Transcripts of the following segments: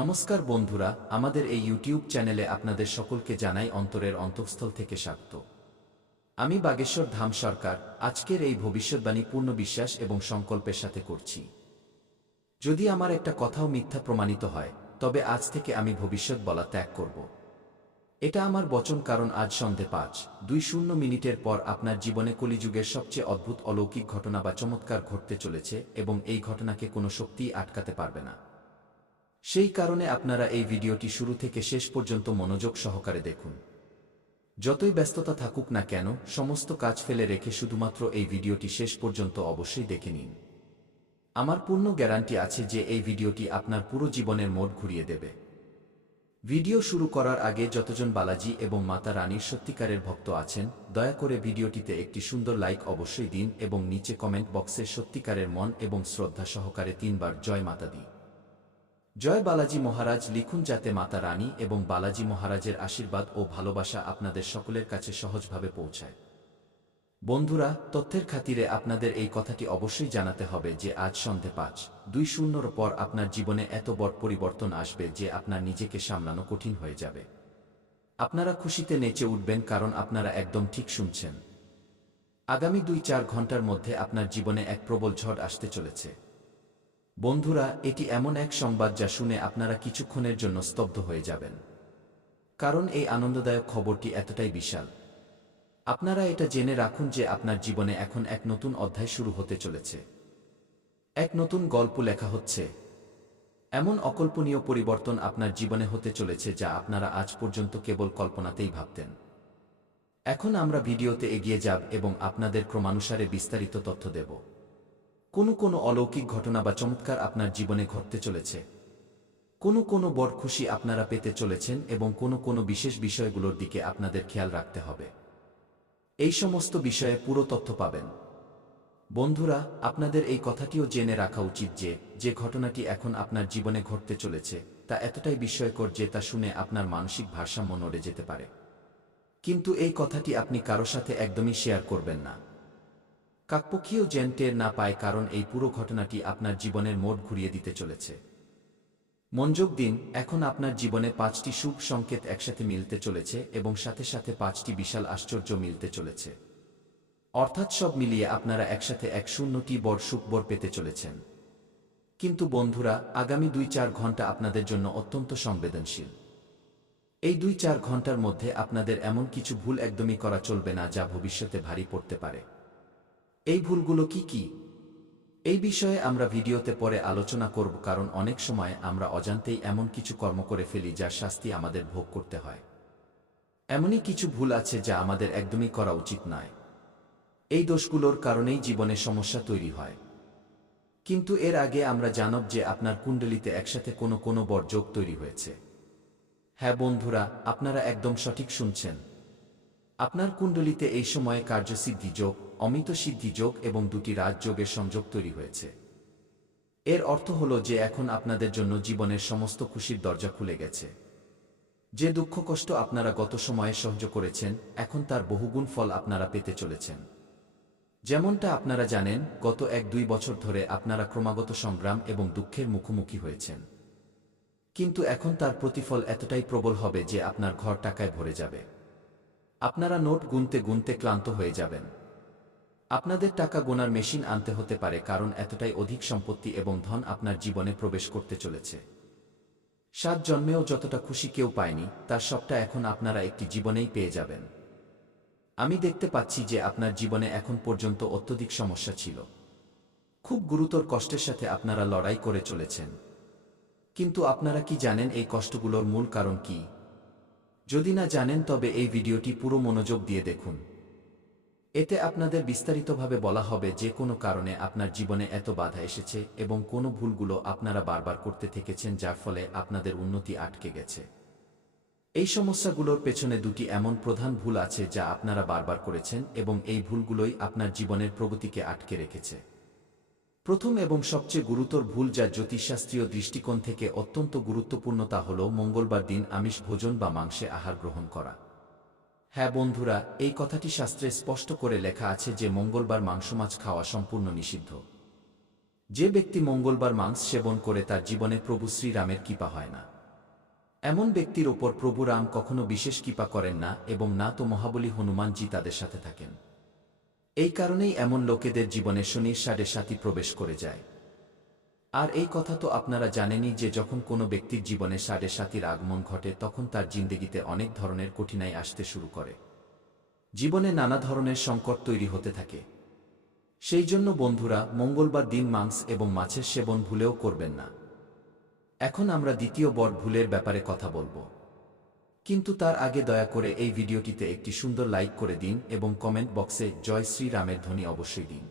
নমস্কার বন্ধুরা, আমাদের এই ইউটিউব চ্যানেলে আপনাদের সকলকে জানাই অন্তরের অন্তঃস্থল থেকে স্বাগত। আমি বাগেশ্বর ধাম সরকার আজকের এই ভবিষ্যৎবাণী পূর্ণ বিশ্বাস এবং সংকল্পের সাথে করছি। যদি আমার একটা কথাও মিথ্যা প্রমাণিত হয়, তবে আজ থেকে আমি ভবিষ্যৎ বলা ত্যাগ করব। এটা আমার বচন, কারণ আজ সন্ধে 5:20 পর আপনার জীবনে কলিযুগের সবচেয়ে অদ্ভুত অলৌকিক ঘটনা বা চমৎকার ঘটতে চলেছে এবং এই ঘটনাকে কোনো শক্তিই আটকাতে পারবে না। সেই কারণে আপনারা এই ভিডিওটি শুরু থেকে শেষ পর্যন্ত মনোযোগ সহকারে দেখুন। যতই ব্যস্ততা থাকুক না কেন, সমস্ত কাজ ফেলে রেখে শুধুমাত্র এই ভিডিওটি শেষ পর্যন্ত অবশ্যই দেখে নিন। আমার পূর্ণ গ্যারান্টি আছে যে এই ভিডিওটি আপনার পুরো জীবনের মোড় ঘুরিয়ে দেবে। ভিডিও শুরু করার আগে যতজন বালাজি এবং মাতা রানীর সত্যিকারের ভক্ত আছেন, দয়া করে ভিডিওটিতে একটি সুন্দর লাইক অবশ্যই দিন এবং নিচে কমেন্ট বক্সে সত্যিকারের মন এবং শ্রদ্ধা সহকারে 3 বার জয় মাতা দি, জয় বালাজি মহারাজ লিখুন, যাতে মাতা রানী এবং বালাজি মহারাজের আশীর্বাদ ও ভালোবাসা আপনাদের সকলের কাছে সহজভাবে পৌঁছায়। বন্ধুরা, তথ্যের খাতিরে আপনাদের এই কথাটি অবশ্যই জানাতে হবে যে আজ সন্ধে 5:20 পর আপনার জীবনে এত বড় পরিবর্তন আসবে যে আপনার নিজেকে সামলানো কঠিন হয়ে যাবে। আপনারা খুশিতে নেচে উঠবেন, কারণ আপনারা একদম ঠিক শুনছেন। আগামী 2-4 ঘন্টার মধ্যে আপনার জীবনে এক প্রবল ঝড় আসতে চলেছে। বন্ধুরা, এটি এমন এক সংবাদ যা শুনে আপনারা কিছুক্ষণের জন্য স্তব্ধ হয়ে যাবেন, কারণ এই আনন্দদায়ক খবরটি এতটাই বিশাল। আপনারা এটা জেনে রাখুন যে আপনার জীবনে এখন এক নতুন অধ্যায় শুরু হতে চলেছে। এক নতুন গল্প লেখা হচ্ছে। এমন অকল্পনীয় পরিবর্তন আপনার জীবনে হতে চলেছে যা আপনারা আজ পর্যন্ত কেবল কল্পনাতেই ভাবতেন। এখন আমরা ভিডিওতে এগিয়ে যাব এবং আপনাদের ক্রমানুসারে বিস্তারিত তথ্য দেব। কোনো অলৌকিক ঘটনা বা চমৎকার আপনার জীবনে ঘটতে চলেছে। কোনো বড় খুশি আপনারা পেতে চলেছেন এবং কোনো বিশেষ বিষয়গুলোর দিকে আপনাদের খেয়াল রাখতে হবে। এই সমস্ত বিষয়ে পুরো তথ্য পাবেন। বন্ধুরা, আপনাদের এই কথাটিও জেনে রাখা উচিত যে ঘটনাটি এখন আপনার জীবনে ঘটতে চলেছে তা এতটাই বিস্ময়কর যে তা শুনে আপনার মানসিক ভারসাম্য নড়ে যেতে পারে। কিন্তু এই কথাটি আপনি কারো সাথে একদমই শেয়ার করবেন না। কাকপক্ষীও যেন টের না পায়, কারণ এই পুরো ঘটনাটি আপনার জীবনের মোড় ঘুরিয়ে দিতে চলেছে। মনোযোগ দিন, এখন আপনার জীবনে 5টি শুভ সংকেত একসাথে মিলতে চলেছে এবং সাথে সাথে 5টি বিশাল আশ্চর্য মিলতে চলেছে। অর্থাৎ সব মিলিয়ে আপনারা একসাথে 100টি বড় সুখবর পেতে চলেছেন। কিন্তু বন্ধুরা, আগামী 2-4 ঘন্টা আপনাদের জন্য অত্যন্ত সংবেদনশীল। এই 2-4 ঘন্টার মধ্যে আপনাদের এমন কিছু ভুল একদমই করা চলবে না যা ভবিষ্যতে ভারী পড়তে পারে। এই ভুলগুলো কি? এই বিষয়ে আমরা ভিডিওতে পরে আলোচনা করব, কারণ অনেক সময় আমরা অজান্তেই এমন কিছু কর্ম করে ফেলি যার শাস্তি আমাদের ভোগ করতে হয়। এমনই কিছু ভুল আছে যা আমাদের একদমই করা উচিত নয়। এই দোষগুলোর কারণেই জীবনে সমস্যা তৈরি হয়। কিন্তু এর আগে আমরা জানব যে আপনার কুণ্ডলিতে একসাথে কোনো বড় যোগ তৈরি হয়েছে। হ্যাঁ বন্ধুরা, আপনারা একদম সঠিক শুনছেন। আপনার কুণ্ডলিতে এই সময়ে কার্যসিদ্ধি যোগ, অমিত সিদ্ধি যোগ এবং 2টি রাজযোগের সংযোগ তৈরি হয়েছে। এর অর্থ হলো যে এখন আপনাদের জন্য জীবনের সমস্ত খুশির দরজা খুলে গেছে। যে দুঃখ কষ্ট আপনারা গত সময়ে সহ্য করেছেন, এখন তার বহুগুণ ফল আপনারা পেতে চলেছেন। যেমনটা আপনারা জানেন, গত 1-2 বছর ধরে আপনারা ক্রমাগত সংগ্রাম এবং দুঃখের মুখোমুখি হয়েছেন। কিন্তু এখন তার প্রতিফল এতটাই প্রবল হবে যে আপনার ঘর টাকায় ভরে যাবে। আপনারা নোট গুনতে ক্লান্ত হয়ে যাবেন। আপনাদের টাকা গোনার মেশিন আনতে হতে পারে, কারণ এতটাই অধিক সম্পত্তি এবং ধন আপনার জীবনে প্রবেশ করতে চলেছে। 7 জন্মেও যতটা খুশি কেউ পায়নি, তার সবটা এখন আপনারা একটি জীবনেই পেয়ে যাবেন। আমি দেখতে পাচ্ছি যে আপনার জীবনে এখন পর্যন্ত অত্যধিক সমস্যা ছিল। খুব গুরুতর কষ্টের সাথে আপনারা লড়াই করে চলেছেন। কিন্তু আপনারা কি জানেন এই কষ্টগুলোর মূল কারণ কি? যদি না জানেন, তবে এই ভিডিওটি পুরো মনোযোগ দিয়ে দেখুন। এতে আপনাদের বিস্তারিতভাবে বলা হবে যে কোনো কারণে আপনার জীবনে এত বাধা এসেছে এবং কোন ভুলগুলো আপনারা বারবার করতে থেকেছেন যার ফলে আপনাদের উন্নতি আটকে গেছে। এই সমস্যাগুলোর পেছনে 2টি এমন প্রধান ভুল আছে যা আপনারা বারবার করেছেন এবং এই ভুলগুলোই আপনার জীবনের প্রগতিকে আটকে রেখেছে। প্রথম এবং সবচেয়ে গুরুতর ভুল, যা জ্যোতিষশাস্ত্রীয় দৃষ্টিকোণ থেকে অত্যন্ত গুরুত্বপূর্ণ, তা হল মঙ্গলবার দিন আমিষ ভোজন বা মাংসে আহার গ্রহণ করা। হ্যাঁ বন্ধুরা, এই কথাটি শাস্ত্রে স্পষ্ট করে লেখা আছে যে মঙ্গলবার মাংস মাছ খাওয়া সম্পূর্ণ নিষিদ্ধ। যে ব্যক্তি মঙ্গলবার মাংস সেবন করে তার জীবনে প্রভু শ্রীরামের কৃপা হয় না। এমন ব্যক্তির ওপর প্রভু রাম কখনো বিশেষ কৃপা করেন না এবং না তো মহাবলী হনুমানজি তাদের সাথে থাকেন। এই কারণেই এমন লোকেদের জীবনে শনির সাড়ে সাতি প্রবেশ করে যায়। আর এই কথা তো আপনারা জানেনই যে যখন কোনো ব্যক্তির জীবনে সাড়ে সাতির আগমন ঘটে তখন তার জিন্দেগিতে অনেক ধরনের কঠিনাই আসতে শুরু করে, জীবনে নানা ধরনের সংকট তৈরি হতে থাকে। সেই জন্য বন্ধুরা, মঙ্গলবার দিন মাংস এবং মাছের সেবন ভুলেও করবেন না। এখন আমরা দ্বিতীয় বড় ভুলের ব্যাপারে কথা বলবো, কিন্তু তার আগে দয়া করে এই ভিডিওটিতে একটি সুন্দর লাইক করে দিন এবং কমেন্ট বক্সে জয় শ্রীরামের ধ্বনি অবশ্যই দিন।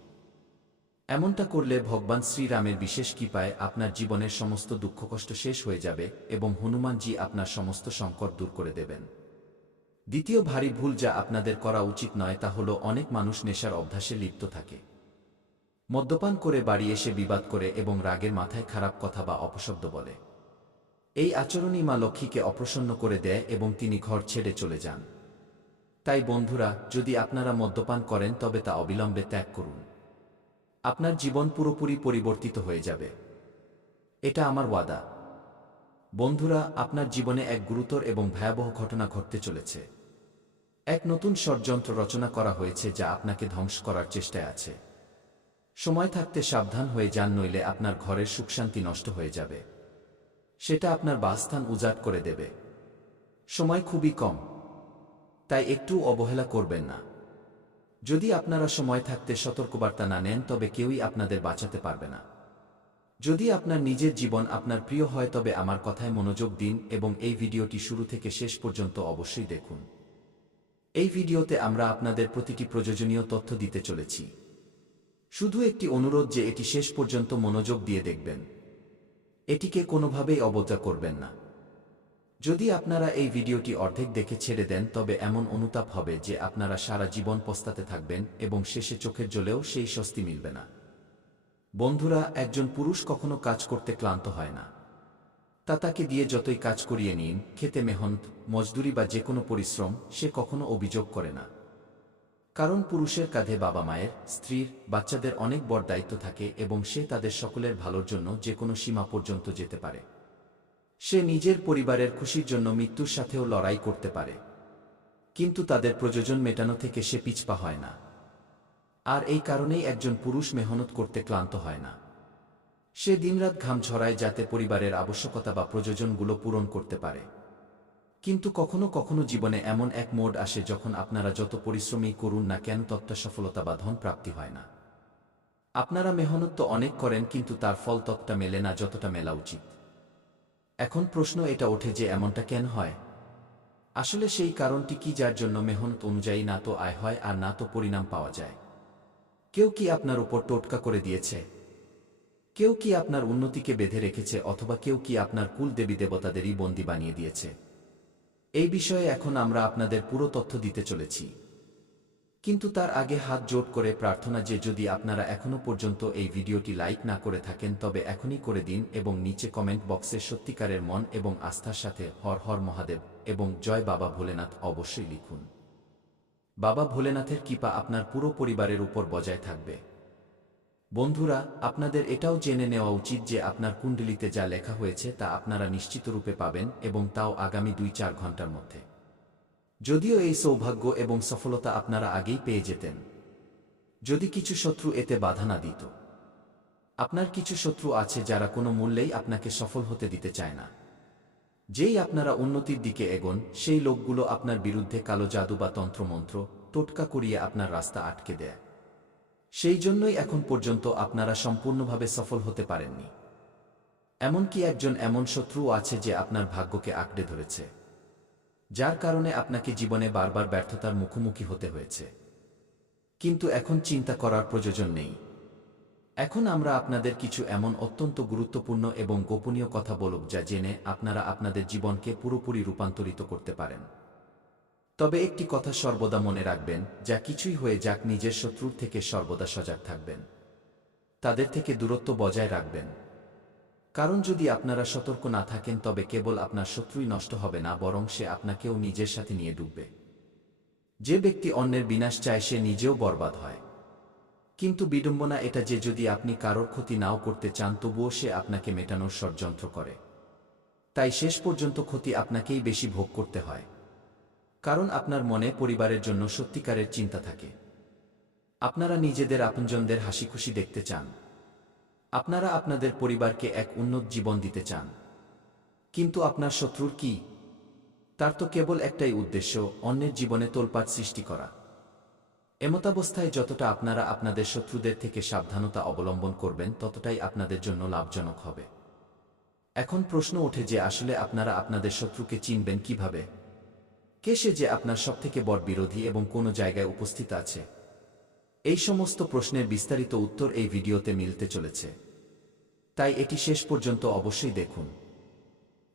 এমনটা করলে ভগবান শ্রীরামের বিশেষ কৃপায় আপনার জীবনের সমস্ত দুঃখ কষ্ট শেষ হয়ে যাবে এবং হনুমানজি আপনার সমস্ত সংকট দূর করে দেবেন। দ্বিতীয় ভারী ভুল যা আপনাদের করা উচিত নয় তা হলো অনেক মানুষ নেশার অভ্যাসে লিপ্ত থাকে। মদ্যপান করে বাড়ি এসে বিবাদ করে এবং রাগের মাথায় খারাপ কথা বা অপশব্দ বলে। এই আচরণই মা লক্ষ্মীকে অপ্রসন্ন করে দেয় এবং তিনি ঘর ছেড়ে চলে যান। তাই বন্ধুরা, যদি আপনারা মদ্যপান করেন তবে তা অবিলম্বে ত্যাগ করুন। আপনার জীবন পুরোপুরি পরিবর্তিত হয়ে যাবে, এটা আমার ওয়াদা। বন্ধুরা, আপনার জীবনে এক গুরুতর এবং ভয়াবহ ঘটনা ঘটতে চলেছে। এক নতুন ষড়যন্ত্র রচনা করা হয়েছে যা আপনাকে ধ্বংস করার চেষ্টায় আছে। সময় থাকতে সাবধান হয়ে যান, নইলে আপনার ঘরের সুখশান্তি নষ্ট হয়ে যাবে। সেটা আপনার বাসস্থান উজাড় করে দেবে। সময় খুবই কম, তাই একটু অবহেলা করবেন না। যদি আপনারা সময় থাকতে সতর্কবার্তা না নেন তবে কেউই আপনাদের বাঁচাতে পারবে না। যদি আপনার নিজের জীবন আপনার প্রিয় হয় তবে আমার কথায় মনোযোগ দিন এবং এই ভিডিওটি শুরু থেকে শেষ পর্যন্ত অবশ্যই দেখুন। এই ভিডিওতে আমরা আপনাদের প্রতিটি প্রয়োজনীয় তথ্য দিতে চলেছি। শুধু একটি অনুরোধ যে এটি শেষ পর্যন্ত মনোযোগ দিয়ে দেখবেন। এটিকে কোনোভাবেই অবজ্ঞা করবেন না। যদি আপনারা এই ভিডিওটি অর্ধেক দেখে ছেড়ে দেন তবে এমন অনুতাপ হবে যে আপনারা সারা জীবন পস্তাতে থাকবেন এবং শেষে চোখের জলেও সেই স্বস্তি মিলবে না। বন্ধুরা, একজন পুরুষ কখনো কাজ করতে ক্লান্ত হয় না। তা তাকে দিয়ে যতই কাজ করিয়ে নিন, খেতে মেহনত, মজদুরি বা যে কোনো পরিশ্রম, সে কখনো অভিযোগ করে না। কারণ পুরুষের কাঁধে বাবা মায়ের, স্ত্রীর, বাচ্চাদের অনেক বড় দায়িত্ব থাকে এবং সে তাদের সকলের ভালোর জন্য যে কোনো সীমা পর্যন্ত যেতে পারে। সে নিজের পরিবারের খুশির জন্য মৃত্যুর সাথেও লড়াই করতে পারে, কিন্তু তাদের প্রয়োজন মেটানো থেকে সে পিছপা হয় না। আর এই কারণেই একজন পুরুষ মেহনত করতে ক্লান্ত হয় না। সে দিনরাত ঘাম ঝরায় যাতে পরিবারের আবশ্যকতা বা প্রয়োজনগুলো পূরণ করতে পারে। কিন্তু কখনো কখনো জীবনে এমন এক মোড় আসে যখন আপনারা যত পরিশ্রমই করুন না কেন ততটা সফলতা বা ধন প্রাপ্তি হয় না। আপনারা মেহনত তো অনেক করেন কিন্তু তার ফল ততটা মেলে না যতটা মেলা উচিত। এখন প্রশ্ন এটা ওঠে যে এমনটা কেন হয়? আসলে সেই কারণটি কি যার জন্য মেহনত অনুযায়ী না তো আয় হয় আর না তো পরিণাম পাওয়া যায়? কেউ কি আপনার উপর টোটকা করে দিয়েছে? কেউ কি আপনার উন্নতিকে বেঁধে রেখেছে অথবা কেউ কি আপনার কুল দেবী দেবতাদেরই বন্দী বানিয়ে দিয়েছে? এই বিষয়ে এখন আমরা আপনাদের পুরো তথ্য দিতে চলেছি। কিন্তু তার আগে হাত জোড় করে প্রার্থনা যে যদি আপনারা এখনো পর্যন্ত এই ভিডিওটি লাইক না করে থাকেন তবে এখনই করে দিন এবং নিচে কমেন্ট বক্সে সত্যিকারের মন এবং আস্থার সাথে হর হর মহাদেব এবং জয় বাবা ভোলেনাথ অবশ্যই লিখুন। বাবা ভোলেনাথের কৃপা আপনার পুরো পরিবারের উপর বজায় থাকবে। বন্ধুরা, আপনাদের এটাও জেনে নেওয়া উচিত যে আপনার কুণ্ডলিতে যা লেখা হয়েছে তা আপনারা নিশ্চিত রূপে পাবেন এবং তাও আগামী 2-4 ঘন্টার মধ্যে। যদিও এই সৌভাগ্য এবং সফলতা আপনারা আগেই পেয়ে যেতেন যদি কিছু শত্রু এতে বাধা না দিত। আপনার কিছু শত্রু আছে যারা কোনো মূল্যেই আপনাকে সফল হতে দিতে চায় না। যেই আপনারা উন্নতির দিকে এগোন সেই লোকগুলো আপনার বিরুদ্ধে কালো জাদু বা তন্ত্রমন্ত্র, টোটকা করিয়ে আপনার রাস্তা আটকে দেয়। সেই জন্যই এখন পর্যন্ত আপনারা সম্পূর্ণভাবে সফল হতে পারেননি। এমনকি একজন এমন শত্রুও আছে যে আপনার ভাগ্যকে আঁকড়ে ধরেছে, যার কারণে আপনাকে জীবনে বারবার ব্যর্থতার মুখোমুখি হতে হয়েছে। কিন্তু এখন চিন্তা করার প্রয়োজন নেই। এখন আমরা আপনাদের কিছু এমন অত্যন্ত গুরুত্বপূর্ণ এবং গোপনীয় কথা বলব যা জেনে আপনারা আপনাদের জীবনকে পুরোপুরি রূপান্তরিত করতে পারেন। তবে একটি কথা সর্বদা মনে রাখবেন, যা কিছুই হয়ে যাক নিজের শত্রুর থেকে সর্বদা সজাগ থাকবেন। তাদের থেকে দূরত্ব বজায় রাখবেন। কারণ যদি আপনারা সতর্ক না থাকেন তবে কেবল আপনার শত্রুই নষ্ট হবে না, বরং সে আপনাকেও নিজের সাথে নিয়ে ডুববে। যে ব্যক্তি অন্যের বিনাশ চায় সে নিজেও বরবাদ হয়। কিন্তু বিড়ম্বনা এটা যে যদি আপনি কারোর ক্ষতি নাও করতে চান তবুও সে আপনাকে মেটানোর ষড়যন্ত্র করে। তাই শেষ পর্যন্ত ক্ষতি আপনাকেই বেশি ভোগ করতে হয়। কারণ আপনার মনে পরিবারের জন্য সত্যিকারের চিন্তা থাকে। আপনারা নিজেদের আপনজনদের হাসিখুশি দেখতে চান। আপনারা আপনাদের পরিবারকে এক উন্নত জীবন দিতে চান। কিন্তু আপনার শত্রুর কি? তার তো কেবল একটাই উদ্দেশ্য, অন্যের জীবনে তোলপাড় সৃষ্টি করা। এমতাবস্থায় যতটা আপনারা আপনাদের শত্রুদের থেকে সাবধানতা অবলম্বন করবেন ততটাই আপনাদের জন্য লাভজনক হবে। এখন প্রশ্ন ওঠে যে আসলে আপনারা আপনাদের শত্রুকে চিনবেন কিভাবে? কে সে যে আপনার সবথেকে বড় বিরোধী এবং কোন জায়গায় উপস্থিত আছে? এই সমস্ত প্রশ্নের বিস্তারিত উত্তর এই ভিডিওতে মিলতে চলেছে। তাই এটি শেষ পর্যন্ত অবশ্যই দেখুন।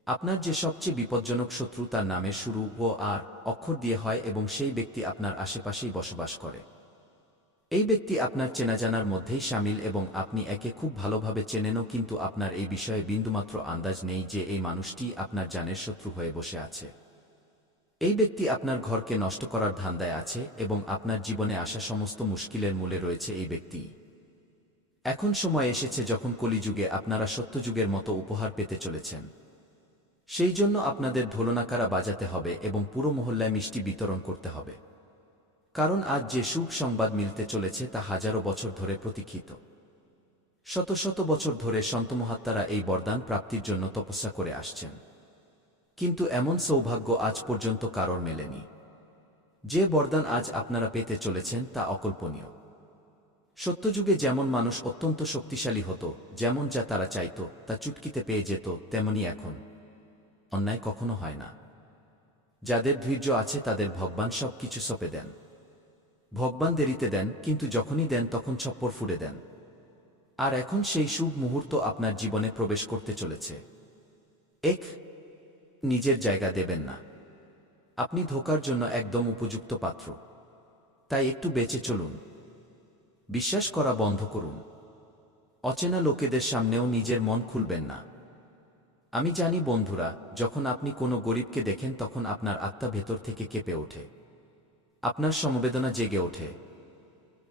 আপনার যে সবচেয়ে বিপজ্জনক শত্রু তার নামের শুরু ও আর অক্ষর দিয়ে হয় এবং সেই ব্যক্তি আপনার আশেপাশেই বসবাস করে। এই ব্যক্তি আপনার চেনাজানার মধ্যেই শামিল এবং আপনি একে খুব ভালোভাবে চেনেনও, কিন্তু আপনার এই বিষয়ে বিন্দুমাত্র আন্দাজ নেই যে এই মানুষটি আপনার জানের শত্রু হয়ে বসে আছে। এই ব্যক্তি আপনার ঘরকে নষ্ট করার ধান্দায় আছে এবং আপনার জীবনে আসা সমস্ত মুশকিলের মূলে রয়েছে এই ব্যক্তি। এখন সময় এসেছে যখন কলিযুগে আপনারা সত্যযুগের মতো উপহার পেতে চলেছেন। সেই জন্য আপনাদের ঢোলনাকারা বাজাতে হবে এবং পুরো মহল্লায় মিষ্টি বিতরণ করতে হবে। কারণ আজ যে শুভ সংবাদ মিলতে চলেছে তা হাজারো বছর ধরে প্রতীক্ষিত। শত শত বছর ধরে সন্তমহাত্মারা এই বরদান প্রাপ্তির জন্য তপস্যা করে আসছেন, কিন্তু এমন সৌভাগ্য আজ পর্যন্ত কারোর মেলেনি। যে বরদান আজ আপনারা পেতে চলেছেন তা অকল্পনীয়। সত্যযুগে যেমন মানুষ অত্যন্ত শক্তিশালী হতো, যেমন যা তারা চাইত তা চুটকিতে পেয়ে যেত, তেমনি এখন অন্যায় কখনো হয় না। যাদের ধৈর্য আছে তাদের ভগবান সব কিছু সঁপে দেন। ভগবান দেরিতে দেন, কিন্তু যখনই দেন তখন ছপ্পর ফুঁড়ে দেন। আর এখন সেই শুভ মুহূর্ত আপনার জীবনে প্রবেশ করতে চলেছে। নিজের জায়গা দেবেন না। আপনি ধোঁকার জন্য একদম উপযুক্ত পাত্র। তাই একটু বেঁচে চলুন। বিশ্বাস করা বন্ধ করুন। অচেনা লোকেদের সামনেও নিজের মন খুলবেন না। আমি জানি বন্ধুরা, যখন আপনি কোনো গরিবকে দেখেন তখন আপনার আত্মা ভেতর থেকে কেঁপে ওঠে, আপনার সমবেদনা জেগে ওঠে।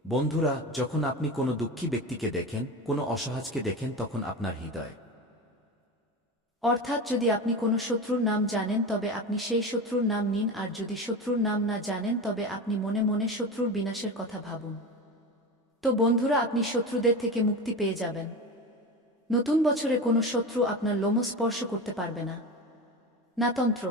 বন্ধুরা, যখন আপনি কোনো দুঃখী ব্যক্তিকে দেখেন, কোনো অসহায়কে দেখেন, তখন আপনার হৃদয়। অর্থাৎ যদি আপনি কোনো শত্রুর নাম জানেন তবে আপনি সেই শত্রুর নাম নিন, আর যদি শত্রুর নাম না জানেন তবে আপনি মনে মনে শত্রুর বিনাশের কথা ভাবুন। তো বন্ধুরা, আপনি শত্রুদের থেকে মুক্তি পেয়ে যাবেন। নতুন বছরে কোনো শত্রু আপনার লোম স্পর্শ করতে পারবে না। না তন্ত্র